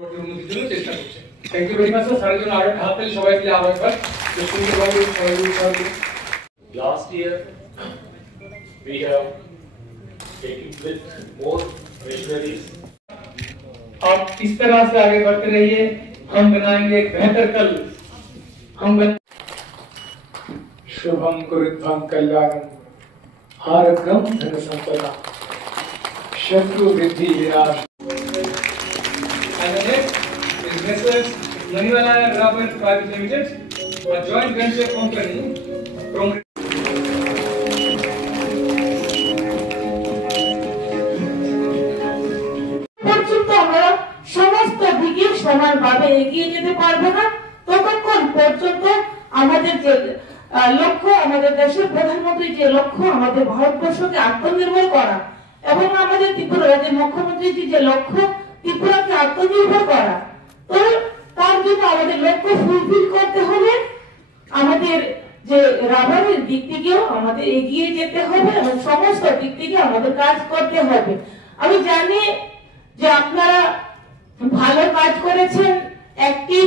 Thank you very much, sir. Last year, we have taken with more missionaries. आप इस तरह से आगे बढ़ते रहिए, हम बनाएंगे एक बेहतर कल। शुभम कुरुध्वं कल्याणं, आरोग्यं धन संपदा, शत्रु वृद्धि विनाश। And the next is Messrs. Maniwala Development Private Limited, a joint venture company from সমস্ত দিকে সমানভাবে এগিয়ে যেতে পারবে না ততক্ষণ পর্যন্ত আমাদের যে লক্ষ্য, আমাদের দেশের প্রধানমন্ত্রীর যে লক্ষ্য, আমাদের ভারতবর্ষকে আত্মনির্ভর করা এবং আমাদের ত্রিপুরা রাজ্যের মুখ্যমন্ত্রীর যে লক্ষ্য ত্রিপুরাকে আত্মনির্ভর করা, তো তার জন্য আমাদের লক্ষ্য ফুলফিল করতে হলে আমাদের যে রাবারের দিক থেকেও আমাদের এগিয়ে যেতে হবে এবং সমস্ত দিক থেকে আমাদের কাজ করতে হবে। আমি জানি যে আপনারা ভালো কাজ করেছেন, অ্যাক্টিভ